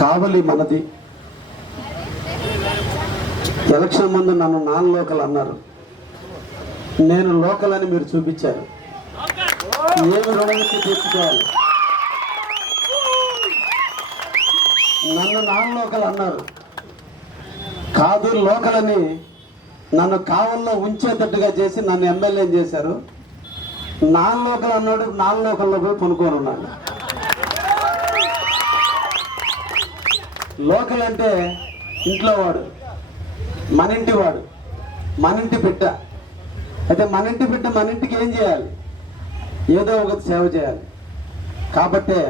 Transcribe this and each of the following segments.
కావలి మనది. ఎలక్షన్ ముందు నన్ను నాన్ లోకల్ అన్నారు. నేను లోకల్ అని మీరు చూపించారు. ఏమి రుణమిచ్చి తీర్చుకోవాలి? నన్ను నాన్ లోకల్ అన్నారు. కాదు లోకల్ అని నన్ను కావల్లో ఉంచేటట్టుగా చేసి నన్ను ఎమ్మెల్యే చేశారు. నాన్ లోకల్ అన్నాడు నాన్ లోకల్లో పోయి కొనుక్కొని ఉన్నాడు. లోకల్ అంటే ఇంట్లో వాడు మన ఇంటి వాడు మన ఇంటి బిడ్డ. అయితే మన ఇంటి బిడ్డ మన ఇంటికి ఏం చేయాలి? ఏదో ఒక సేవ చేయాలి. కాబట్టే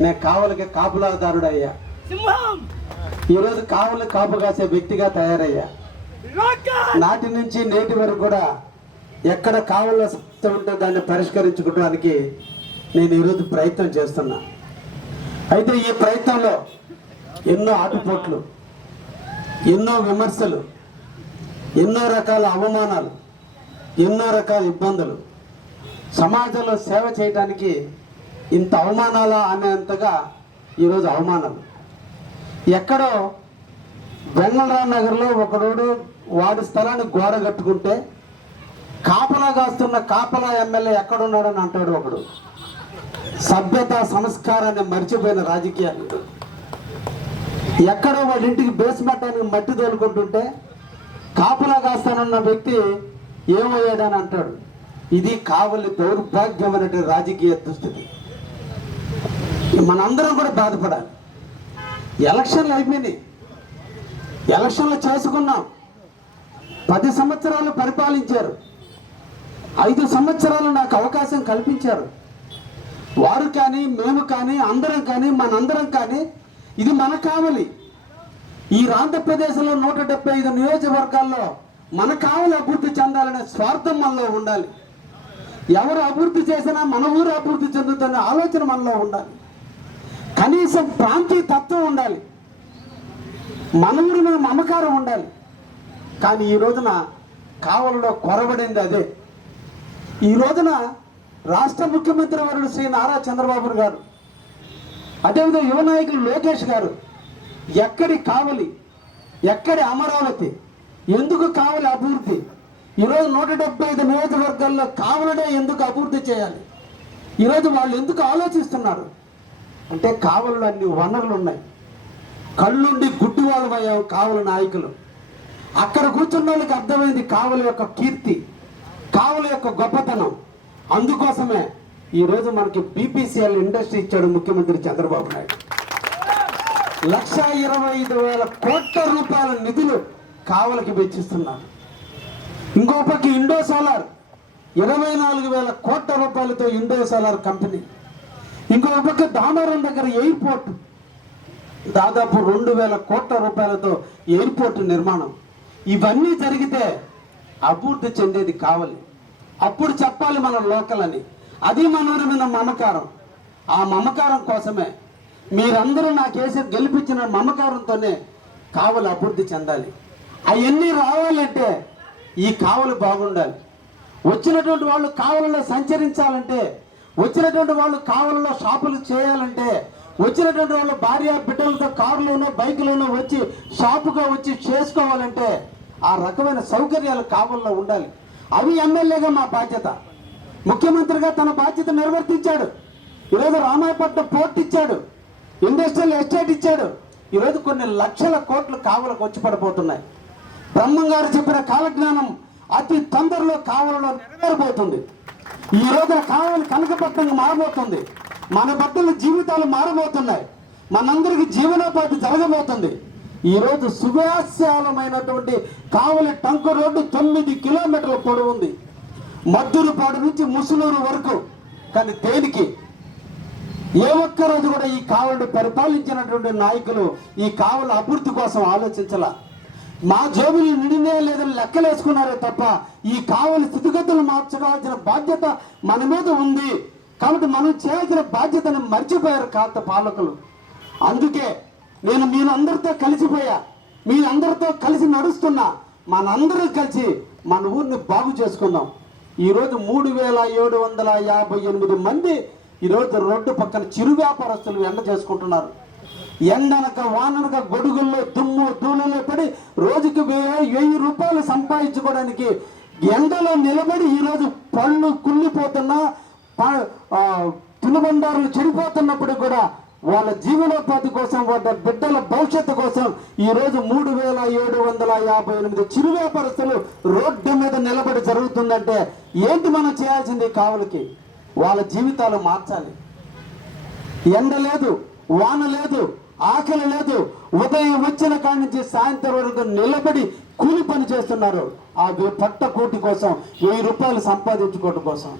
నేను కావలికి కాపులాదారుడు అయ్యా ఈరోజు కావలి కాపు కాసే వ్యక్తిగా తయారయ్యా. నాటి నుంచి నేటి వరకు కూడా ఎక్కడ కావాలో ఉంటే దాన్ని పరిష్కరించుకోవడానికి నేను ఈరోజు ప్రయత్నం చేస్తున్నా. అయితే ఈ ప్రయత్నంలో ఎన్నో ఆటుపోట్లు ఎన్నో విమర్శలు ఎన్నో రకాల అవమానాలు ఎన్నో రకాల ఇబ్బందులు. సమాజంలో సేవ చేయడానికి ఇంత అవమానాల అనేంతగా ఈరోజు అవమానాలు ఎక్కడో వెంగళరావు నగర్లో ఒకరోడు వాడి స్థలాన్ని గోడ కట్టుకుంటే కాపలా కాస్తున్న కాపలా ఎమ్మెల్యే ఎక్కడున్నాడని అంటాడు ఒకడు. సభ్యత సంస్కారాన్ని మర్చిపోయిన రాజకీయాలు. ఎక్కడో వాళ్ళ ఇంటికి బేస్మెంటానికి మట్టి తోలుకుంటుంటే కాపులా కాస్తానన్న వ్యక్తి ఏమయ్యాడని అంటాడు. ఇది కావలి దౌర్భాగ్యమైనటువంటి రాజకీయ దుస్థితి. మనందరం కూడా బాధపడాలి. ఎలక్షన్లు అయిపోయినాయి. ఎలక్షన్లు చేసుకున్నాం. పది సంవత్సరాలు పరిపాలించారు. ఐదు సంవత్సరాలు నాకు అవకాశం కల్పించారు. వారు కానీ మేము కానీ అందరం కానీ మనందరం కానీ ఇది మన కావలి. ఈ ఆంధ్రప్రదేశ్లో నూట డెబ్బై ఐదు నియోజకవర్గాల్లో మన కావలి అభివృద్ధి చెందాలనే స్వార్థం మనలో ఉండాలి. ఎవరు అభివృద్ధి చేసినా మన ఊరు అభివృద్ధి చెందుతున్న ఆలోచన మనలో ఉండాలి. కనీసం ప్రాంతీయ తత్వం ఉండాలి. మన ఊరి మీద మమకారం ఉండాలి. కానీ ఈ రోజున కావలిలో కొరబడింది అదే. ఈ రోజున రాష్ట్ర ముఖ్యమంత్రి వరుడు శ్రీ నారా చంద్రబాబు గారు అదేవిధంగా యువ నాయకులు లోకేష్ గారు ఎక్కడి కావలి ఎక్కడి అమరావతి ఎందుకు కావలి అభివృద్ధి? ఈరోజు నూట డెబ్బై ఐదు నియోజకవర్గాల్లో కావలనే ఎందుకు అభివృద్ధి చేయాలి? ఈరోజు వాళ్ళు ఎందుకు ఆలోచిస్తున్నారు? అంటే కావలిలో అన్ని వనరులు ఉన్నాయి. కళ్ళుండి గుడ్డి వాళ్ళమయ్యావు కావలి నాయకులు. అక్కడ కూర్చున్న వాళ్ళకి అర్థమైంది కావలి యొక్క కీర్తి కావలి యొక్క గొప్పతనం. అందుకోసమే ఈరోజు మనకి బీపీసీఎల్ ఇండస్ట్రీ ఇచ్చాడు ముఖ్యమంత్రి చంద్రబాబు నాయుడు. లక్ష ఇరవై ఐదు వేల కోట్ల రూపాయల నిధులు కావలికి వెచ్చిస్తున్నారు. ఇంకో పక్క ఇండో సోలార్ ఇరవై నాలుగు వేల కోట్ల రూపాయలతో ఇండో సోలార్ కంపెనీ ఇంకో పక్క దామరం దగ్గర ఎయిర్పోర్ట్ దాదాపు రెండు వేల కోట్ల రూపాయలతో ఎయిర్పోర్ట్ నిర్మాణం. ఇవన్నీ జరిగితే అభివృద్ధి చెందేది కావాలి. అప్పుడు చెప్పాలి మన లోకల్ అని. అది మనోరమైన మమకారం. ఆ మమకారం కోసమే మీరందరూ నాకేసి గెలిపించిన మమకారంతోనే కావలు అభివృద్ధి చెందాలి. అవన్నీ రావాలంటే ఈ కావలు బాగుండాలి. వచ్చినటువంటి వాళ్ళు కావలలో సంచరించాలంటే వచ్చినటువంటి వాళ్ళు కావలలో షాపులు చేయాలంటే వచ్చినటువంటి వాళ్ళు భార్య బిడ్డలతో కారులోనో బైకులోనో వచ్చి షాపుగా వచ్చి చేసుకోవాలంటే ఆ రకమైన సౌకర్యాలు కావల్లో ఉండాలి. అవి ఎమ్మెల్యేగా మా బాధ్యత. ముఖ్యమంత్రిగా తన బాధ్యత నిర్వర్తించాడు. ఈరోజు రామాయపట్నం పోర్ట్ ఇచ్చాడు. ఇండస్ట్రియల్ ఎస్టేట్ ఇచ్చాడు. ఈరోజు కొన్ని లక్షల కోట్లు కావులకు వచ్చి పడిపోతున్నాయి. బ్రహ్మం గారు చెప్పిన కాలజ్ఞానం అతి తొందరలో కావలలో నెరవేరబోతుంది. ఈ రోజున కావాలి కనకపట్నంగా మారబోతుంది. మన బట్టల జీవితాలు మారబోతున్నాయి. మనందరికి జీవనోపాధి జరగబోతుంది. ఈరోజు రోజు కావలి టంకు రోడ్డు తొమ్మిది కిలోమీటర్ల పొడవు మద్దూరుపాడు నుంచి ముసులూరు వరకు. కానీ దేనికి? ఏ ఒక్కరోజు కూడా ఈ కావలను పరిపాలించినటువంటి నాయకులు ఈ కావల అభివృద్ధి కోసం ఆలోచించాల. మా జోబులు నిండినే లేదని లెక్కలేసుకున్నారే తప్ప ఈ కావలి స్థితిగతులు మార్చుకోవాల్సిన బాధ్యత మన మీద ఉంది. కాబట్టి మనం చేయాల్సిన బాధ్యతను మర్చిపోయారు కాత పాలకులు. అందుకే నేను మీరందరితో కలిసిపోయా. మీరందరితో కలిసి నడుస్తున్నా. మనందరూ కలిసి మన ఊరిని బాగు చేసుకుందాం. ఈరోజు మూడు వేల ఏడు వందల యాభై ఎనిమిది మంది ఈరోజు రోడ్డు పక్కన చిరు వ్యాపారస్తులు ఎండ చేసుకుంటున్నారు. ఎండనక వాననక గొడుగుల్లో దుమ్ము దూలలో పడి రోజుకి వెయ్యి వెయ్యి రూపాయలు సంపాదించుకోవడానికి ఎండలో నిలబడి ఈరోజు పళ్ళు కుళ్ళిపోతున్నా ప- తినుబండారులు చెడిపోతున్నప్పుడు కూడా వాళ్ళ జీవనోపాధి కోసం వాళ్ళ బిడ్డల భవిష్యత్తు కోసం ఈరోజు మూడు వేల ఏడు వందల యాభై ఎనిమిది చిరు వ్యాపారస్తులు రోడ్డు మీద నిలబడి జరుగుతుందంటే ఏంటి మనం చేయాల్సింది కావులకి? వాళ్ళ జీవితాలు మార్చాలి. ఎండ లేదు వాన లేదు ఆకలి లేదు ఉదయం వచ్చిన కాడి నుంచి సాయంత్రం వరకు నిలబడి కూలి పని చేస్తున్నారు. ఆ పట్ట కోటి కోసం వెయ్యి రూపాయలు సంపాదించుకోవడం కోసం.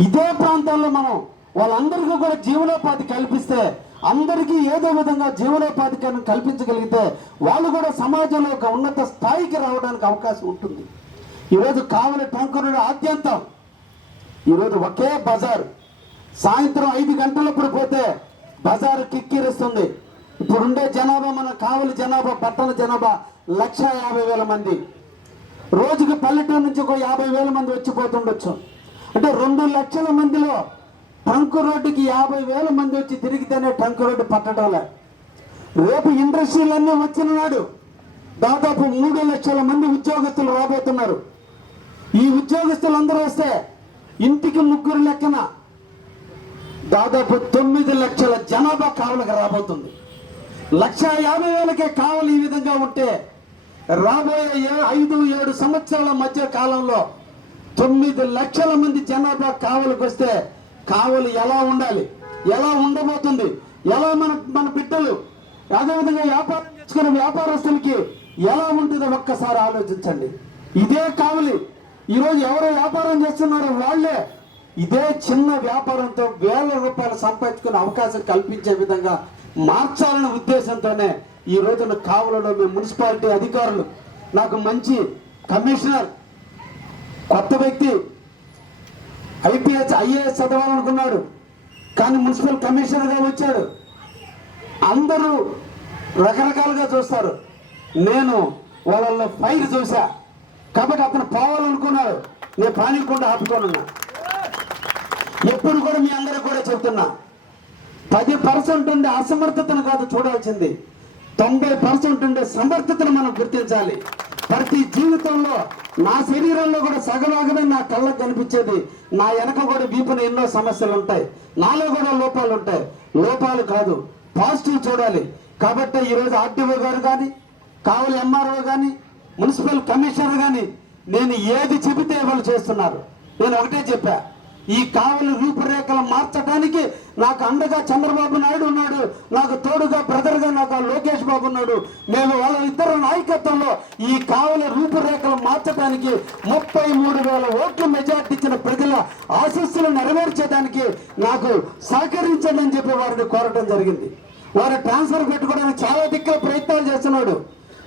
ఇదే ప్రాంతాల్లో మనం వాళ్ళందరికీ కూడా జీవనోపాధి కల్పిస్తే అందరికీ ఏదో విధంగా జీవనోపాధి కల్పించగలిగితే వాళ్ళు కూడా సమాజంలో ఒక ఉన్నత స్థాయికి రావడానికి అవకాశం ఉంటుంది. ఈరోజు కావలి టంకురుడు ఆద్యంతం. ఈరోజు ఒకే బజార్. సాయంత్రం ఐదు గంటలప్పుడు పోతే బజారు కిక్కిరిస్తుంది. ఇప్పుడుండే జనాభా మన కావలి జనాభా పట్టణ జనాభా లక్ష యాభై వేల మంది. రోజుకి పల్లెటూరు నుంచి ఒక యాభై వేల మంది వచ్చిపోతుండొచ్చు అంటే రెండు లక్షల మందిలో ట్రంక్ రోడ్డుకి యాభై వేల మంది వచ్చి తిరిగితేనే ట్రంక్ రోడ్డు పట్టడంలే. రేపు ఇండస్ట్రీలన్నీ వచ్చిన నాడు దాదాపు మూడు లక్షల మంది ఉద్యోగస్తులు రాబోతున్నారు. ఈ ఉద్యోగస్తులు అందరూ వస్తే ఇంటికి ముగ్గురు లెక్కన దాదాపు తొమ్మిది లక్షల జనాభా కావలకు రాబోతుంది. లక్ష యాభై వేలకే కావలి ఈ విధంగా ఉంటే రాబోయే ఐదు ఏడు సంవత్సరాల మధ్య కాలంలో తొమ్మిది లక్షల మంది జనాభా కావలకు వస్తే కావలి ఎలా ఉండాలి? ఎలా ఉండబోతుంది? ఎలా మన మన బిడ్డలు అదేవిధంగా వ్యాపారం చేసుకునే వ్యాపారస్తులకి ఎలా ఉంటుందో ఒక్కసారి ఆలోచించండి. ఇదే కావలి. ఈరోజు ఎవరు వ్యాపారం చేస్తున్నారో వాళ్ళే ఇదే చిన్న వ్యాపారంతో వేల రూపాయలు సంపాదించుకునే అవకాశం కల్పించే విధంగా మార్చాలనే ఉద్దేశంతోనే ఈ రోజున కావలలో మేము మున్సిపాలిటీ అధికారులు నాకు మంచి కమిషనర్ కొత్త వ్యక్తి ఐపీఎస్ ఐఏఎస్ చదవాలనుకున్నాడు. కానీ మున్సిపల్ కమిషనర్గా వచ్చాడు అందరూ రకరకాలుగా చూస్తారు. నేను వాళ్ళల్లో ఫైర్ చూసా కాబట్టి అతను పోవాలనుకున్నాడు. నేను పానీకుండా ఆపుకోనున్నా. ఎప్పుడు కూడా మీ అందరూ కూడా చెప్తున్నా. పది పర్సెంట్ ఉండే అసమర్థతను కాదు చూడాల్సింది. తొంభై పర్సెంట్ ఉండే సమర్థతను మనం గుర్తించాలి. ప్రతి జీవితంలో నా శరీరంలో కూడా సగభాగమే నా కళ్ళకు కనిపించేది. నా వెనక కూడా వీపున ఎన్నో సమస్యలు ఉంటాయి. నాలో కూడా లోపాలు ఉంటాయి. లోపాలు కాదు పాజిటివ్ చూడాలి. కాబట్టి ఈరోజు ఆర్టీఓ గారు కానీ కావలి ఎంఆర్ఓ కానీ మున్సిపల్ కమిషనర్ కానీ నేను ఏది చెబితే వాళ్ళు చేస్తున్నారు. నేను ఒకటే చెప్పా. ఈ కావలి రూపురేఖలు మార్చడానికి నాకు అండగా చంద్రబాబు నాయుడు ఉన్నాడు. నాకు తోడుగా బ్రదర్గా నాకు లోకేష్ బాబు ఉన్నాడు. మేము వాళ్ళ ఇద్దరు నాయకత్వంలో ఈ కావలి రూపురేఖలు మార్చడానికి ముప్పై మూడు వేల ఓట్లు మెజార్టీ ఇచ్చిన ప్రజల ఆశస్సులు నెరవేర్చడానికి నాకు సహకరించండి అని చెప్పి వారిని కోరటం జరిగింది. వారు ట్రాన్స్ఫర్ పెట్టుకోవడానికి చాలా దిక్కుల ప్రయత్నాలు చేస్తున్నాడు.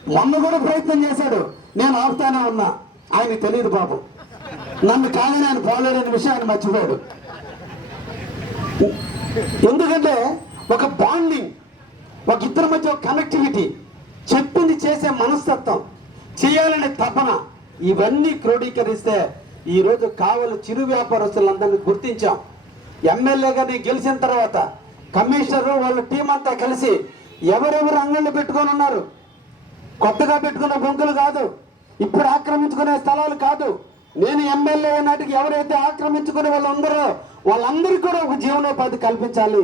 మొన్న కూడా ప్రయత్నం చేశాడు. నేను ఆపుతానే ఉన్నా. ఆయన తెలియదు పాపం. నన్ను కాదని ఆయన పోలేడని విషయం ఆయన మర్చిపోయాడు. ఎందుకంటే ఒక బాండింగ్ ఒక ఇద్దరి మధ్య ఒక కనెక్టివిటీ చెప్పింది చేసే మనస్తత్వం చేయాలనే తపన ఇవన్నీ క్రోడీకరిస్తే ఈరోజు కావలు కావలి చిరు వ్యాపారస్తులందరినీ గుర్తించాం. ఎమ్మెల్యేగా నేను గెలిచిన తర్వాత కమిషనర్ వాళ్ళ టీం అంతా కలిసి ఎవరెవరు అంగళ్ళు పెట్టుకొని ఉన్నారు? కొత్తగా పెట్టుకున్న బొంకులు కాదు ఇప్పుడు ఆక్రమించుకునే స్థలాలు కాదు. నేను ఎమ్మెల్యే నాటికి ఎవరైతే ఆక్రమించుకునే వాళ్ళందరూ వాళ్ళందరికీ కూడా ఒక జీవనోపాధి కల్పించాలి.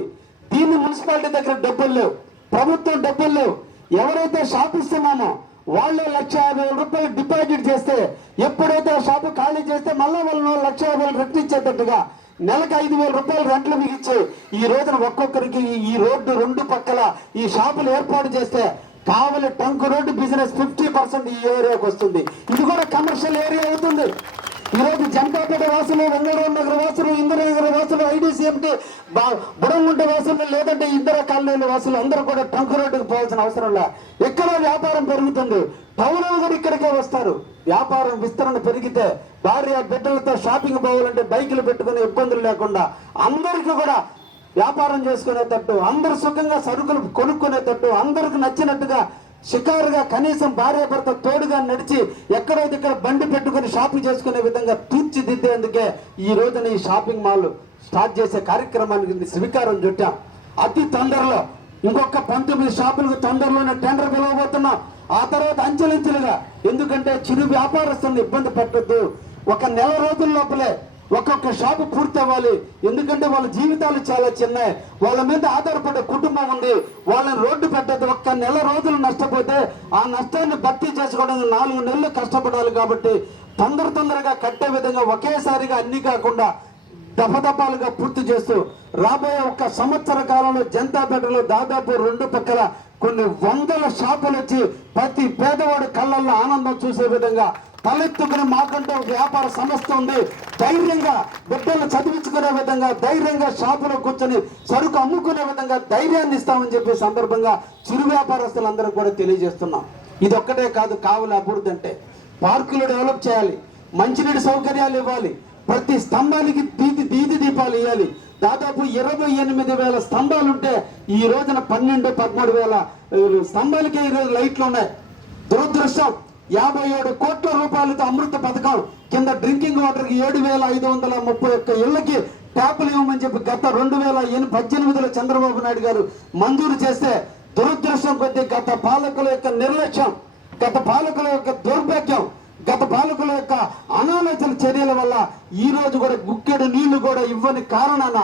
దీన్ని మున్సిపాలిటీ దగ్గర డబ్బులు లేవు. ప్రభుత్వం డబ్బులు లేవు. ఎవరైతే షాప్ ఇస్తున్నామో వాళ్ళే లక్ష యాభై వేల రూపాయలు డిపాజిట్ చేస్తే ఎప్పుడైతే ఆ షాపు ఖాళీ చేస్తే మళ్ళీ వాళ్ళు లక్ష యాభై వేలు రెంట్ ఇచ్చేటట్టుగా నెలకు ఐదు వేల రూపాయలు రెంట్లు మిగిల్చి ఈ రోజున ఒక్కొక్కరికి ఈ- రోడ్డు రెండు పక్కల ఈ షాపులు ఏర్పాటు చేస్తే Kavali trunk road business fifty percent ఈ ఏరియాకి వస్తుంది. ఇది కూడా కమర్షియల్ ఏరియా అవుతుంది. ఈ రోజు వాసులు వెంగళూరు నగర వాసులు ఇందిరానగర్ వాసులు ఐడీసీఎంటీ బుడంగుంట వాసులు లేదంటే ఇద్దరు కాలనీల వాసులు అందరూ కూడా టంకు రోడ్డుకు పోవాల్సిన అవసరం లే. ఎక్కడ వ్యాపారం పెరుగుతుంది. టౌన్ కూడా ఇక్కడికే వస్తారు. వ్యాపారం విస్తరణ పెరిగితే భార్య బిడ్డలతో షాపింగ్ పోవాలంటే బైకులు పెట్టుకునే ఇబ్బందులు లేకుండా అందరికీ కూడా వ్యాపారం చేసుకునేటట్టు అందరు సుఖంగా సరుకులు కొనుక్కునేటట్టు అందరికి నచ్చినట్టుగా షికారుగా కనీసం భార్య భర్త తోడుగా నడిచి ఎక్కడైతే ఇక్కడ బండి పెట్టుకుని షాపింగ్ చేసుకునే విధంగా తీర్చిదిద్దేందుకే ఈ రోజున ఈ షాపింగ్ మాల్ స్టార్ట్ చేసే కార్యక్రమానికి శ్రీకారం చుట్టాం. అతి తొందరలో ఇంకొక పంతొమ్మిది షాపులకు తొందరలోనే టెండర్ పిలవబోతున్నాం. ఆ తర్వాత అంచెలంచెలుగా. ఎందుకంటే చిరు వ్యాపారస్తులను ఇబ్బంది పెట్టద్దు. ఒక నెల రోజుల లోపలే ఒక్కొక్క షాపు పూర్తి అవ్వాలి ఎందుకంటే వాళ్ళ జీవితాలు చాలా చిన్నాయి వాళ్ళ మీద ఆధారపడే కుటుంబం ఉంది. వాళ్ళని రోడ్డు పెట్టద్దు ఒక్క నెల రోజులు నష్టపోతే ఆ నష్టాన్ని భర్తీ చేసుకోవడానికి నాలుగు నెలలు కష్టపడాలి కాబట్టి తొందర తొందరగా కట్టే విధంగా ఒకేసారిగా అన్ని కాకుండా దపదపాలుగా పూర్తి చేస్తూ రాబోయే ఒక్క సంవత్సర కాలంలో జనతాపేటలో దాదాపు రెండు పక్కల కొన్ని వందల షాపులు వచ్చి ప్రతి పేదవాడి కళ్ళల్లో ఆనందం చూసే విధంగా తలెత్తుకుని మాకంటూ ఒక వ్యాపార సంస్థ ఉంది. ధైర్యంగా బిడ్డలు చదివించుకునే విధంగా ధైర్యంగా షాపులో కూర్చొని సరుకు అమ్ముకునే విధంగా ధైర్యాన్ని ఇస్తామని చెప్పే సందర్భంగా చిరు వ్యాపారస్తులందరూ కూడా తెలియజేస్తున్నాం. ఇది ఒక్కటే కాదు కావాలి అభివృద్ధి అంటే. పార్కులు డెవలప్ చేయాలి మంచినీటి సౌకర్యాలు ఇవ్వాలి ప్రతి స్తంభానికి దీది దీది దీపాలు ఇవ్వాలి దాదాపు ఇరవై ఎనిమిది వేల స్తంభాలు ఉంటే ఈ రోజున పన్నెండు పదమూడు వేల స్తంభాలకే ఈరోజు లైట్లు ఉన్నాయి. దురదృష్టం. యాభై ఏడు కోట్ల రూపాయలతో అమృత పథకం కింద డ్రింకింగ్ వాటర్కి ఏడు వేల ఐదు వందల ముప్పై ఒక్క ఇళ్ళకి ట్యాపులు ఇవ్వమని చెప్పి గత రెండు వేల ఎనిమిది పద్దెనిమిదిలో చంద్రబాబు నాయుడు గారు మంజూరు చేస్తే దురదృష్టం కొద్దీ గత పాలకుల యొక్క నిర్లక్ష్యం గత పాలకుల యొక్క దౌర్భాగ్యం గత పాలకుల యొక్క అనాలోచన చర్యల వల్ల ఈ రోజు కూడా గుక్కెడు నీళ్ళు కూడా ఇవ్వని కారణాన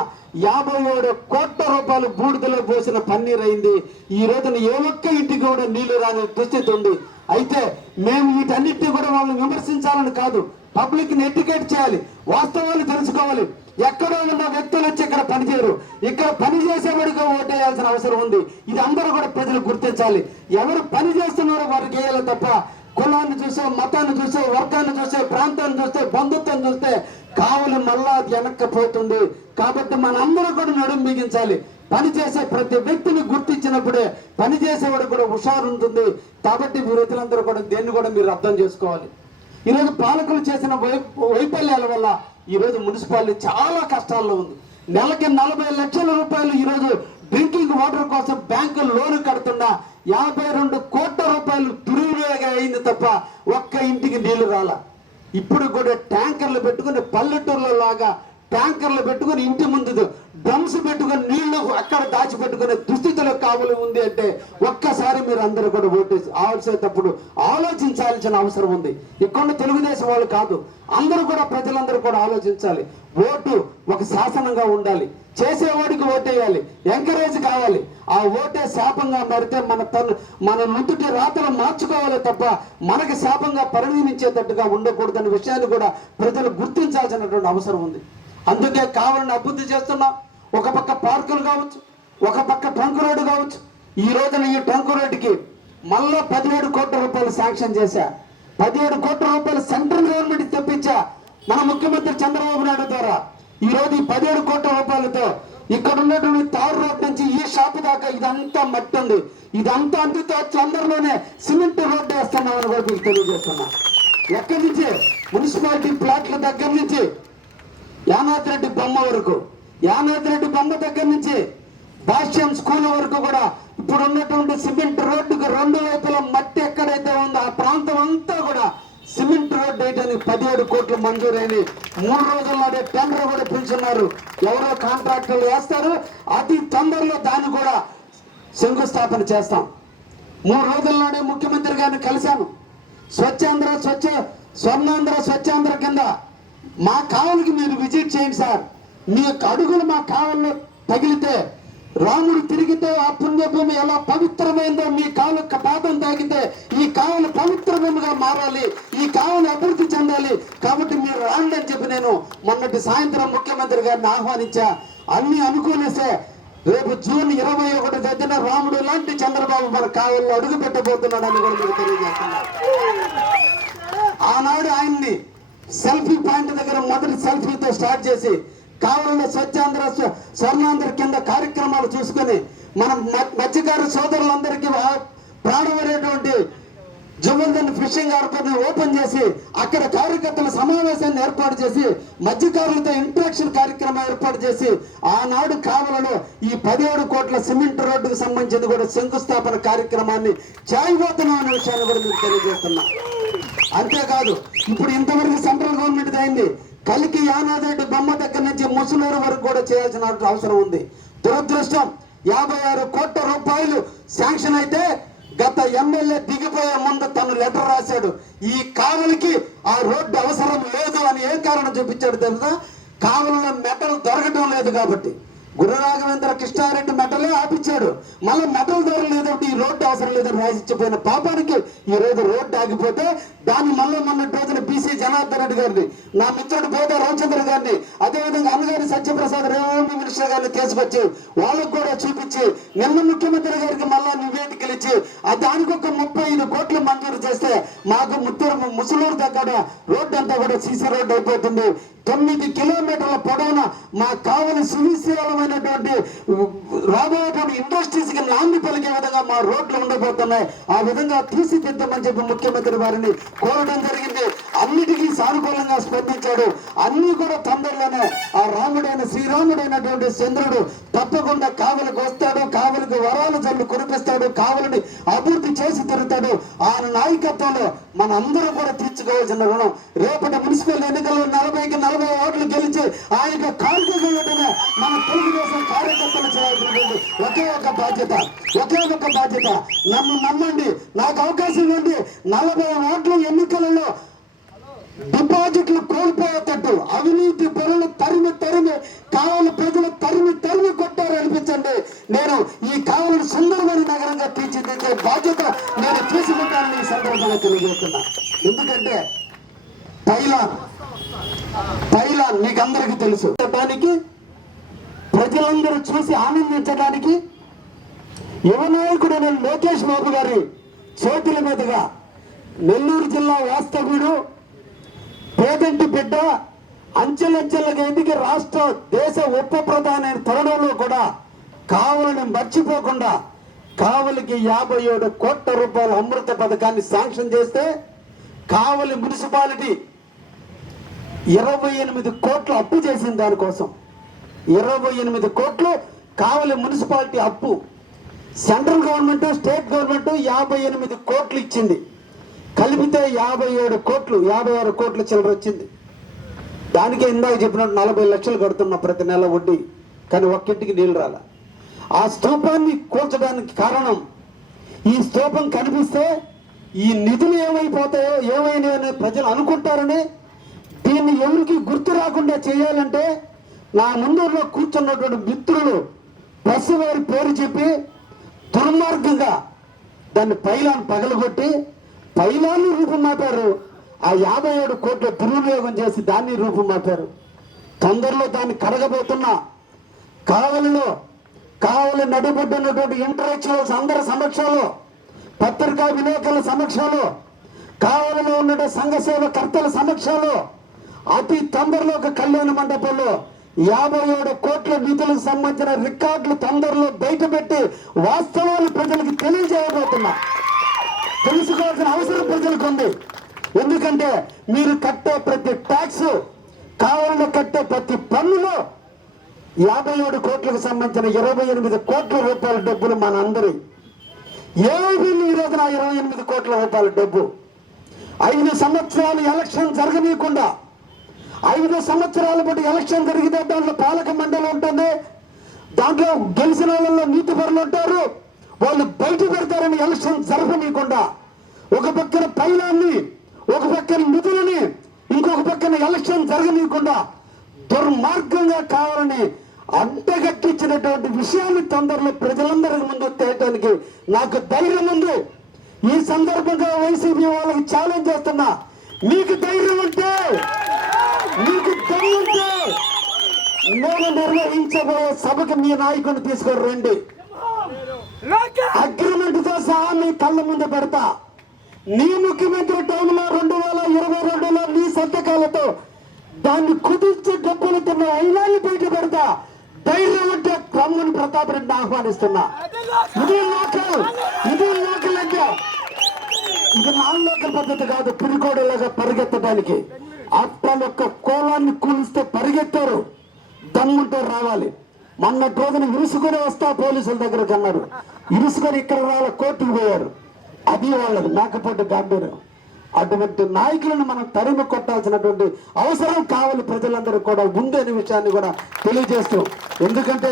యాభై ఏడు కోట్ల రూపాయలు బూడిదలో పోసిన పన్నీర్ అయింది. ఈ రోజున ఏ ఒక్క ఇంటికి కూడా నీళ్ళు రాని దుస్థితి ఉంది. అయితే మేము వీటన్నిటిని కూడా వాళ్ళని విమర్శించాలని కాదు. పబ్లిక్ని ఎడ్యుకేట్ చేయాలి. వాస్తవాలు తెలుసుకోవాలి. ఎక్కడో ఉన్న వ్యక్తులు వచ్చి ఇక్కడ పనిచేయరు. ఇక్కడ పని చేసేవాడిగా ఓటేయాల్సిన అవసరం ఉంది. ఇది అందరూ కూడా ప్రజలు గుర్తించాలి. ఎవరు పని చేస్తున్నారో వారికి వేయాలి తప్ప కులాన్ని చూసే మతాన్ని చూసే వర్గాన్ని చూసే ప్రాంతాన్ని చూస్తే బంధుత్వం చూస్తే కావులు మళ్ళా అది వెనక్కపోతుంది. కాబట్టి మనందరూ కూడా నడుం బిగించాలి. పని చేసే ప్రతి వ్యక్తిని గుర్తించినప్పుడే పనిచేసేవాడు కూడా హుషారు ఉంటుంది కాబట్టి మీరు రైతులందరూ కూడా దేన్ని కూడా మీరు అర్థం చేసుకోవాలి. ఈరోజు పాలకులు చేసిన వై వైఫల్యాల వల్ల ఈరోజు మున్సిపాలిటీ చాలా కష్టాల్లో ఉంది. నెలకి నలభై లక్షల రూపాయలు ఈరోజు డ్రింకింగ్ వాటర్ కోసం బ్యాంకు లోన్ కడుతున్న యాభై రెండు కోట్ల రూపాయలు దుర్వినియోగం అయింది తప్ప ఒక్క ఇంటికి నీళ్ళు రాల. ఇప్పుడు కూడా ట్యాంకర్లు పెట్టుకుని పల్లెటూర్ల లాగా ట్యాంకర్లు పెట్టుకుని ఇంటి ముందు డ్రమ్స్ పెట్టుకుని నీళ్ళు అక్కడ దాచిపెట్టుకునే దుస్థితిలో కావలి ఉంది అంటే ఒక్కసారి మీరు అందరూ కూడా ఓటు ఆల్సేటప్పుడు ఆలోచించాల్సిన అవసరం ఉంది. ఇక్కడ తెలుగుదేశం వాళ్ళు కాదు అందరూ కూడా ప్రజలందరూ కూడా ఆలోచించాలి. ఓటు ఒక శాసనంగా ఉండాలి. చేసేవాడికి ఓటేయాలి. ఎంకరేజ్ కావాలి. ఆ ఓటే శాపంగా మారితే మన తను మన నుదుటి రాతలు మార్చుకోవాలి తప్ప మనకి శాపంగా పరిణమించేటట్టుగా ఉండకూడదనే విషయాన్ని కూడా ప్రజలు గుర్తించాల్సినటువంటి అవసరం ఉంది. అందుకే కావాలని అభివృద్ధి చేస్తున్నాం. ఒక పక్క పార్కులు కావచ్చు ఒక పక్క ట్రంక్ రోడ్డు కావచ్చు. ఈ రోజున ఈ ట్రంక్ రోడ్డుకి మళ్ళా పదిహేడు కోట్ల రూపాయలు శాంక్షన్ చేశా. పదిహేడు కోట్ల రూపాయలు సెంట్రల్ గవర్నమెంట్ తెప్పించా. మన ముఖ్యమంత్రి చంద్రబాబు నాయుడు ద్వారా. ఈ రోజు ఈ పదిహేడు కోట్ల రూపాయలతో ఇక్కడ ఉన్నటువంటి తారు రోడ్ నుంచి ఈ షాపు దాకా ఇదంతా మట్టి ఉంది. ఇదంతా అందుతో తొందరలోనే సిమెంట్ రోడ్డు వేస్తున్నామని కూడా మీకు తెలియజేస్తున్నా. ఎక్కడి నుంచి? మున్సిపాలిటీ ప్లాట్ల దగ్గర నుంచి. యానాథ్ బొమ్మ వరకు. యానాథ్ రెడ్డి బొమ్మ దగ్గర నుంచి. భాష్యం స్కూల్ వరకు కూడా ఇప్పుడు ఉన్నటువంటి సిమెంట్ రోడ్డుకు రెండు వైపుల మట్టి ఎక్కడైతే ఉందో ఆ ప్రాంతం అంతా కూడా సిమెంట్ రోడ్డు వేయడానికి పదిహేడు కోట్లు మంజూరైన మూడు రోజుల నాడే టెండర్ కూడా పిలుచున్నారు ఎవరో కాంట్రాక్టర్లు వేస్తారు. అతి తొందరలో దాన్ని కూడా శంకుస్థాపన చేస్తాం. మూడు రోజుల నాడే ముఖ్యమంత్రి గారిని కలిశాను. స్వచ్ఛాంధ్ర స్వచ్ఛ స్వర్ణాంధ్ర స్వచ్ఛాంధ్ర కింద మా కావలికి మీరు విజిట్ చేయండి సార్. మీ యొక్క అడుగులు మా కావల్లో తగిలితే రాముడు తిరిగితే ఆ పుణ్యభూమి ఎలా పవిత్రమైందో మీ కాలు పాదం తాగితే ఈ కావలు పవిత్రభూమిగా మారాలి ఈ కావలు అభివృద్ధి చెందాలి. కాబట్టి మీరు రాండి అని చెప్పి నేను మొన్నటి సాయంత్రం ముఖ్యమంత్రి గారిని ఆహ్వానించా. అన్ని అనుకూలిస్తే రేపు జూన్ ఇరవై ఒకటి తేదీన రాముడు లాంటి చంద్రబాబు మన కావల్లో అడుగు పెట్టబోతున్నాడని కూడా మీకు తెలియజేస్తున్నారు ఆనాడు ఆయన్ని సెల్ఫీ పాయింట్ దగ్గర మొదటి సెల్ఫీతో స్టార్ట్ చేసి కావాలంటే స్వచ్ఛాంధ్ర స్వర్ణాంధ్ర కింద కార్యక్రమాలు చూసుకొని మనం మత్స్యకారు సోదరులందరికీ ప్రాణమనేటువంటి ప్రాణమైనటువంటి జువల్దన్ ఫిషింగ్ హార్బర్ ఓపెన్ చేసి అక్కడ కార్యకర్తల సమావేశాన్ని ఏర్పాటు చేసి మత్స్యకారులతో ఇంట్రాక్షన్ కార్యక్రమం ఏర్పాటు చేసి ఆనాడు కావలలో ఈ పదిహేడు కోట్ల సిమెంట్ రోడ్డుకు సంబంధించింది కూడా శంకుస్థాపన కార్యక్రమాన్ని చేయబోతున్నాం అనే విషయాన్ని కూడా మీకు తెలియజేస్తున్నా. అంతేకాదు ఇప్పుడు ఇంతవరకు సెంట్రల్ గవర్నమెంట్ అయింది. కలికి యానాదేటి బొమ్మ దగ్గర నుంచి ముసలూరు వరకు కూడా చేయాల్సిన అవసరం ఉంది. దురదృష్టం యాభై ఆరు కోట్ల రూపాయలు శాంక్షన్ అయితే గత ఎమ్మెల్యే దిగిపోయే ముందు తను లెటర్ రాశాడు. ఈ కావలికి ఆ రోడ్డు అవసరం లేదు అని ఏ కారణం చూపించాడు తెలుసా? కావలిలో మెటల్ దొరకటం లేదు కాబట్టి. గురరాఘవేంద్ర కృష్ణారెడ్డి మెటలే ఆపించాడు. మళ్ళీ మెటల్ లేదంటే ఈ రోడ్డు అవసరం లేదని రాసిచ్చిపోయిన పాపానికి ఈ రోజు రోడ్డు ఆగిపోతే దాన్ని మళ్ళీ మొన్న రోజున బీసీ జనార్దన్ రెడ్డి గారిని నా మిత్రుడు బోధ రామచంద్ర గారిని అదేవిధంగా అన్నగారి సత్యప్రసాద్ రెవెన్యూ మినిస్టర్ గారిని తీసుకొచ్చి వాళ్ళకు కూడా చూపించి నిన్న ముఖ్యమంత్రి గారికి మళ్ళా నివేదికలు ఇచ్చి ఆ దానికి ఒక ముప్పై ఐదు కోట్లు మంజూరు చేస్తే మాకు ముత్తూరు ముసలూరు దగ్గర రోడ్డు అంతా కూడా సీసీ రోడ్డు అయిపోతుంది. తొమ్మిది కిలోమీటర్ల పొడవున మాకు కావలి సువిశాలమైనటువంటి రాబోయేటువంటి ఇండస్ట్రీస్కి నాంది పలికే విధంగా మా రోడ్లు ఉండబోతున్నాయి. ఆ విధంగా తీర్చిదిద్దమని చెప్పి ముఖ్యమంత్రి వారిని కోరడం జరిగింది. అన్నిటికీ సానుకూలంగా స్పందించాడు. అన్ని కూడా తొందరలోనే ఆ రాముడైన శ్రీరాముడైనటువంటి చంద్రుడు తప్పకుండా కావలికి వస్తాడు కావలికి వరాలు జల్లు కురిపిస్తాడు కావలని అభివృద్ధి చేసి తిరుగుతాడు ఆయన నాయకత్వంలో మన అందరూ కూడా తీర్చుకోవాల్సిన రుణం. రేపటి మున్సిపల్ ఎన్నికల్లో నలభైకి నలభై ఓట్లు గెలిచి ఆ యొక్క వేయడమే మన తెలుగుదేశం కార్యకర్తలు చేయాల్సినటువంటి ఒకే ఒక బాధ్యత ఒకే ఒక బాధ్యత. నన్ను నమ్మండి. నాకు అవకాశం ఇవ్వండి. నలభై ఓట్ల ఎన్నికలలో డిపాజిట్లు కోల్పోయేటట్టు అవినీతి పనులు తరిమి తరిమి కావలి ప్రజలు తరిమి తరిమి కొట్టారు అనిపించండి. నేను ఈ కావలి సుందరమైన నగరంగా తీర్చిదిద్దే బాధ్యత నేను తీసుకుంటానని ఈ సందర్భంగా తెలియజేస్తున్నా. ఎందుకంటే పైలాన్ పైలాన్ మీకు అందరికీ తెలుసు. దానికి ప్రజలందరూ చూసి ఆనందించడానికి యువ నాయకుడైన లోకేష్ బాబు గారి చేతుల మీదుగా నెల్లూరు జిల్లా వాస్తవ్యుడు పేదంటి బిడ్డ అంచెలంచెలుగా ఎందుకు రాష్ట్ర దేశ ఉప ప్రధాని తరుణంలో కూడా కావలిని మర్చిపోకుండా కావలికి యాభై ఏడు కోట్ల రూపాయల అమృత పథకాన్ని శాంక్షన్ చేస్తే కావలి మున్సిపాలిటీ ఇరవై ఎనిమిది కోట్లు అప్పు చేసింది దానికోసం. ఇరవై ఎనిమిది కోట్లు కావలి మున్సిపాలిటీ అప్పు. సెంట్రల్ గవర్నమెంట్ స్టేట్ గవర్నమెంట్ యాభై ఎనిమిది కోట్లు ఇచ్చింది. కలిపితే యాభై ఏడు కోట్లు యాభై ఆరు కోట్ల చిల్లర వచ్చింది. దానికే ఇందాక చెప్పినట్టు నలభై లక్షలు కడుతున్నా ప్రతి నెల వడ్డీ కానీ ఒక్కింటికి నీళ్ళు రాల. ఆ స్తూపాన్ని కూల్చడానికి కారణం ఈ స్తూపం కనిపిస్తే ఈ నిధులు ఏమైపోతాయో ఏమైనాయని ప్రజలు అనుకుంటారని దీన్ని ఎవరికి గుర్తు రాకుండా చేయాలంటే నా ముందరలో కూర్చున్నటువంటి మిత్రులు బస్సు వారి పేరు చెప్పి దుర్మార్గంగా దాన్ని పైలాన్ని పగలగొట్టి తైలాన్ని రూపుమాపారు. ఆ యాభై ఏడు కోట్ల దుర్వినియోగం చేసి దాన్ని రూపుమాపారు. తొందరలో దాన్ని కడగబోతున్నా. కావలిలో కావలి నడుబడ్డున్నటువంటి ఇంటలెక్చువల్స్ అందరి సమక్షంలో పత్రికా విలేకరుల సమక్షంలో కావలిలో ఉన్న సంఘ సేవకర్తల సమక్షంలో అతి తొందరలో ఒక కళ్యాణ మండపంలో యాభై ఏడు కోట్ల నిధులకు సంబంధించిన రికార్డులు తొందరలో బయటపెట్టి వాస్తవాలు ప్రజలకు తెలియజేయబోతున్నా. తెలుసుకోవాల్సిన అవసరం ప్రజలకు ఉంది ఎందుకంటే మీరు కట్టే ప్రతి ట్యాక్స్ కావాలని కట్టే ప్రతి పన్నులో యాభై ఏడు కోట్లకు సంబంధించిన ఇరవై ఎనిమిది కోట్ల రూపాయల డబ్బులు మన అందరి ఏమీ ఈ రోజున ఇరవై ఎనిమిది కోట్ల రూపాయల డబ్బు. ఐదు సంవత్సరాలు ఎలక్షన్ జరగనీయకుండా ఐదు సంవత్సరాల పాటు ఎలక్షన్ జరిగితే దాంట్లో పాలక మండలి ఉంటుంది. దాంట్లో గెలిచిన వాళ్ళలో నీతిపరులు ఉంటారు. వాళ్ళు బయట పెడతారని ఎలక్షన్ జరపనీయకుండా ఒక పక్కన పైలాన్ని ఒక పక్కన నిధులని ఇంకొక పక్కన ఎలక్షన్ జరగనీయకుండా దుర్మార్గంగా కావాలని అంటగట్టించినటువంటి విషయాన్ని తొందరలో ప్రజలందరి ముందు తేయటానికి నాకు ధైర్యం ఉంది. ఈ సందర్భంగా వైసీపీ వాళ్ళకి ఛాలెంజ్ చేస్తున్నా. మీకు ధైర్యం ఉంటే మీకు ధైర్యం ఉంటే నేను నిర్వహించబోయే సభకు మీ నాయకుని తీసుకొని రండి లోకేష్ అగ్రిమెంట్తో సహా మీ కళ్ళ ముందు పెడతా. నీ ముఖ్యమంత్రి టైంలో రెండు వేల ఇరవై రెండులో నీ సంతకాలతో దాన్ని కుదిర్చి డబ్బులు తిన్న ఐలాన్ని బయట పెడతా. ధైర్యం ఉంటే క్రమ్మని ప్రతాప్ రెడ్డి ఆహ్వానిస్తున్నా. ఇది లోకల్! ఇది లోకల్ అంటే ఇది నాన్ లోకల్ పద్ధతి కాదు పిరికోడలాగా పరిగెత్తడానికి. అట్టల యొక్క కోలాన్ని కూలిస్తే పరిగెత్తారు. దమ్ముంటే రావాలి. మొన్నటి రోజున ఇరుసుకొని వస్తా పోలీసుల దగ్గరకు అన్నారు. ఇరుసుకొని ఇక్కడ వాళ్ళ కోర్టుకు పోయారు. అది వాళ్ళది మేకపోతే గాంభీర్యం. అటువంటి నాయకులను మనం తరిమి కొట్టాల్సినటువంటి అవసరం కావాలి ప్రజలందరూ కూడా ఉంది అనే విషయాన్ని కూడా తెలియజేస్తూ ఎందుకంటే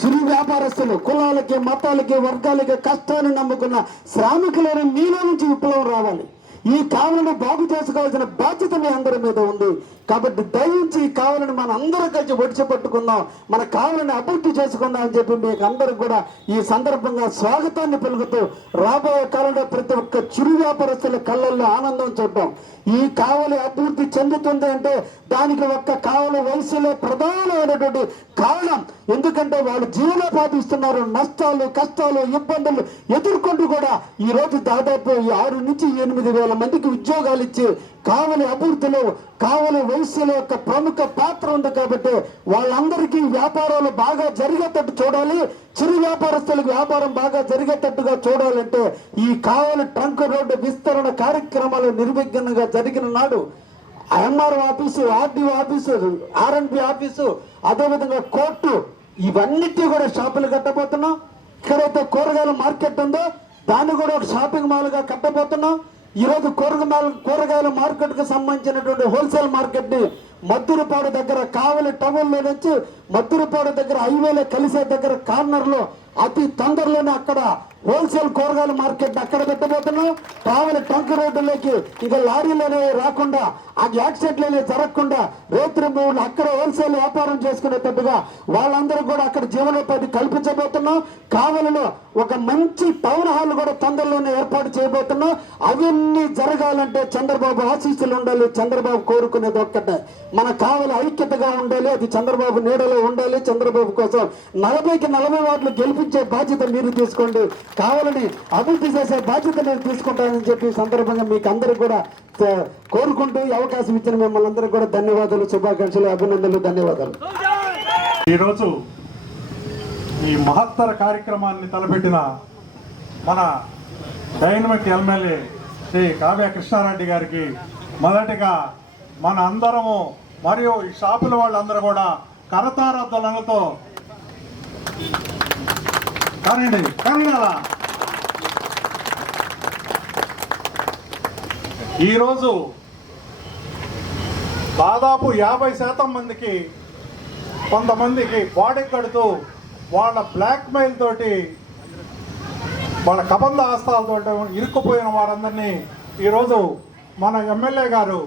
చిరు వ్యాపారస్తులు కులాలకి మతాలకి వర్గాలకి కష్టాన్ని నమ్ముకున్న శ్రామికులైన మీలో నుంచి విప్లవం రావాలి. ఈ కావలను బాగు చేసుకోవాల్సిన బాధ్యత మీ అందరి మీద ఉంది. కాబట్టి దయించి ఈ కావలను మన అందరం కలిసి ఒడిచి పట్టుకుందాం. మన కావలను అభివృద్ధి చేసుకుందాం అని చెప్పి మీకు అందరికి కూడా ఈ సందర్భంగా స్వాగతాన్ని పలుకుతూ రాబోయే కాలంలో ప్రతి ఒక్క చిరు వ్యాపారస్తుల కళ్ళల్లో ఆనందం చూడటం ఈ కావలి అభివృద్ధి చెందుతుంది అంటే దానికి ఒక్క కావలి వయసులో ప్రధానమైనటువంటి కారణం ఎందుకంటే వాళ్ళు జీవనోపాధి ఇస్తున్నారు నష్టాలు కష్టాలు ఇబ్బందులు ఎదుర్కొంటూ కూడా ఈ రోజు దాదాపు ఈ ఆరు నుంచి ఎనిమిది వేల మందికి ఉద్యోగాలు ఇచ్చి కావలి అభివృద్ధిలో కావలి వయస్సుల యొక్క ప్రముఖ పాత్ర ఉంది కాబట్టి వాళ్ళందరికీ వ్యాపారాలు బాగా జరిగేటట్టు చూడాలి. చిరు వ్యాపారస్తులకు వ్యాపారం బాగా జరిగేటట్టుగా చూడాలంటే ఈ కావలి ట్రంక్ రోడ్డు విస్తరణ కార్యక్రమాలు నిర్విఘ్నంగా జరిగిన నాడు MRO office RDO office RNB office అదేవిధంగా కోర్టు ఇవన్నిటి కూడా షాపులు కట్టబోతున్నాం. ఇక్కడైతే కూరగాయల మార్కెట్ ఉందో దాన్ని కూడా ఒక షాపింగ్ మాల్గా కట్టబోతున్నాం. ఈరోజు కూరగాయల కూరగాయల మార్కెట్కు సంబంధించినటువంటి హోల్సేల్ మార్కెట్ మద్దూరుపాడు దగ్గర కావలి టౌన్ నుంచి మద్దురుపాడు దగ్గర హైవేలో కలిసే దగ్గర కార్నర్లో అతి తొందరలోనే అక్కడ హోల్సేల్ కూరగాయల మార్కెట్ అక్కడ పెట్టబోతున్నాం. కావలి టంక రోడ్డులోకి ఇక లారీలోనే రాకుండా ఆ యాక్సిడెంట్లనే జరగకుండా రైతు భూములు అక్కడ హోల్సేల్ వ్యాపారం చేసుకునేటట్టుగా వాళ్ళందరూ కూడా అక్కడ జీవనోపాధి కల్పించబోతున్నాం. కావలిలో ఒక మంచి టౌన్ హాల్ కూడా తొందరలోనే ఏర్పాటు చేయబోతున్నాం. అవన్నీ జరగాలంటే చంద్రబాబు ఆశీస్సులు ఉండాలి. చంద్రబాబు కోరుకునేది ఒక్కటే. మన కావలి ఐక్యతగా ఉండాలి. అది చంద్రబాబు నీడలో ఉండాలి చంద్రబాబు కోసం. నలభైకి నలభై వాటిలు గెలిపించే బాధ్యత మీరు తీసుకోండి. కావాలని అభివృద్ధి చేసే బాధ్యత నేను తీసుకుంటానని చెప్పి సందర్భంగా మీకు అందరికి కూడా కోరుకుంటూ అవకాశం ఇచ్చిన మిమ్మల్ని అందరికీ కూడా ధన్యవాదాలు శుభాకాంక్షలు అభినందనలు ధన్యవాదాలు. ఈరోజు ఈ మహత్తర కార్యక్రమాన్ని తలపెట్టిన మన డైనమిక్ ఎమ్మెల్యే శ్రీ కావ్య కృష్ణారెడ్డి గారికి మొదటిగా మన అందరము మరియు ఈ షాపుల వాళ్ళందరూ కూడా కరతార ధ్వనులతో కానండి కన్నడ ఈరోజు దాదాపు యాభై శాతం మందికి కొంతమందికి బాడీ కడుతూ వాళ్ళ బ్లాక్మెయిల్ తోటి వాళ్ళ కబంధ హస్తాలతో ఇరుక్కుపోయిన వారందరినీ ఈరోజు మన ఎమ్మెల్యే గారు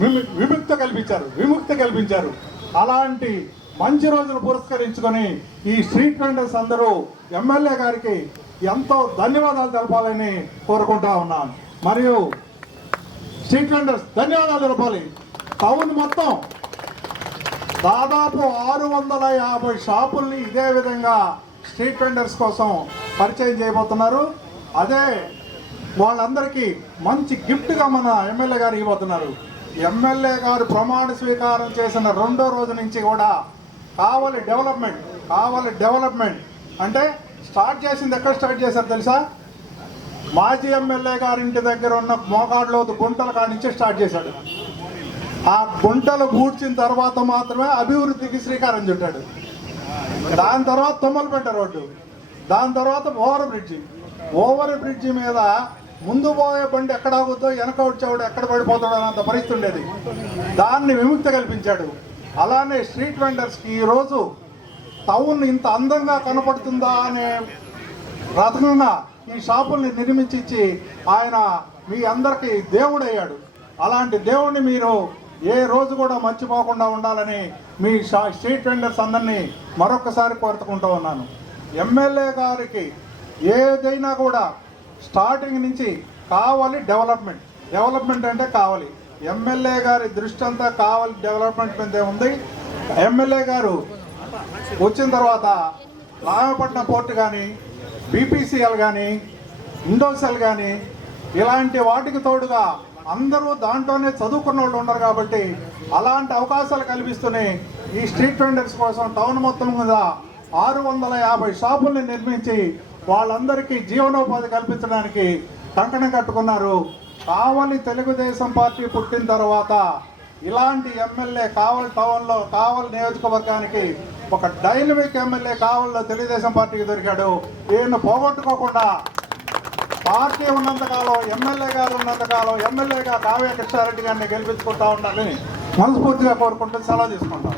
విము విముక్తి కల్పించారు విముక్తి కల్పించారు. అలాంటి మంచి రోజులు పురస్కరించుకొని ఈ స్ట్రీట్ వెండర్స్ అందరూ ఎమ్మెల్యే గారికి ఎంతో ధన్యవాదాలు తెలపాలని కోరుకుంటా ఉన్నాను. మరియు స్ట్రీట్ వెండర్స్ ధన్యవాదాలు తెలపాలి. టౌన్ మొత్తం దాదాపు ఆరు వందల యాభై షాపుల్ని ఇదే విధంగా స్ట్రీట్ వెండర్స్ కోసం పరిచయం చేయబోతున్నారు. అదే వాళ్ళందరికీ మంచి గిఫ్ట్గా మన ఎమ్మెల్యే గారు ఇవ్వబోతున్నారు. ఎమ్మెల్యే గారు ప్రమాణ స్వీకారం చేసిన రెండో రోజు నుంచి కూడా కావాలి డెవలప్మెంట్ కావాలి డెవలప్మెంట్. అంటే స్టార్ట్ చేసింది ఎక్కడ స్టార్ట్ చేశారు తెలుసా? మాజీ ఎమ్మెల్యే గారి ఇంటి దగ్గర ఉన్న మోకాడ్లో గుంటల కానించి స్టార్ట్ చేశాడు. ఆ గుంటలు పూడ్చిన తర్వాత మాత్రమే అభివృద్ధికి శ్రీకారం చుట్టాడు. దాని తర్వాత తుమ్మలపేట రోడ్డు దాని తర్వాత ఓవర్ బ్రిడ్జి. ఓవర్ బ్రిడ్జి మీద ముందు పోయే బండి ఎక్కడ ఆగుద్దో వెనక వచ్చేవాడు ఎక్కడ పడిపోతాడో అన్నంత పరిస్థితి ఉండేది. దాన్ని విముక్తి కల్పించాడు. అలానే స్ట్రీట్ వెండర్స్కి ఈరోజు టౌన్ ఇంత అందంగా కనపడుతుందా అనే రకంగా ఈ షాపుల్ని నిర్మించి ఆయన మీ అందరికీ దేవుడయ్యాడు. అలాంటి దేవుణ్ణి మీరు ఏ రోజు కూడా మర్చిపోకుండా ఉండాలని మీ షా- స్ట్రీట్ వెండర్స్ అందరినీ మరొకసారి కోరుతుకుంటూ ఉన్నాను. ఎమ్మెల్యే గారికి ఏదైనా కూడా స్టార్టింగ్ నుంచి కావాలి డెవలప్మెంట్. డెవలప్మెంట్ అంటే కావాలి. ఎమ్మెల్యే గారి దృష్టి అంతా కావాలి డెవలప్మెంట్ మీదే ఉంది. ఎమ్మెల్యే గారు వచ్చిన తర్వాత రామపట్నం పోర్టు కానీ బీపీసీఎల్ కానీ ఇండోసెల్ కానీ ఇలాంటి వాటికి తోడుగా అందరూ దాంట్లోనే చదువుకున్న వాళ్ళు ఉన్నారు కాబట్టి అలాంటి అవకాశాలు కల్పిస్తూనే ఈ స్ట్రీట్ వెండర్స్ కోసం టౌన్ మొత్తం మీద ఆరు వందల యాభై షాపుల్ని నిర్మించి వాళ్ళందరికీ జీవనోపాధి కల్పించడానికి కంకణం కట్టుకున్నారు. కావలి తెలుగుదేశం పార్టీ పుట్టిన తర్వాత ఇలాంటి ఎమ్మెల్యే కావలి టౌన్లో కావలి నియోజకవర్గానికి ఒక డైనమిక్ ఎమ్మెల్యే కావల్లో తెలుగుదేశం పార్టీకి దొరికాడు. ఈయన పోగొట్టుకోకుండా పార్టీ ఉన్నంతకాలం ఎమ్మెల్యే గారు ఉన్నంతకాలం ఎమ్మెల్యేగా కావ్య కృష్ణారెడ్డి గారిని గెలిపించుకుంటా ఉండాలని మనస్ఫూర్తిగా కోరుకుంటూ సెలవు తీసుకుంటాం.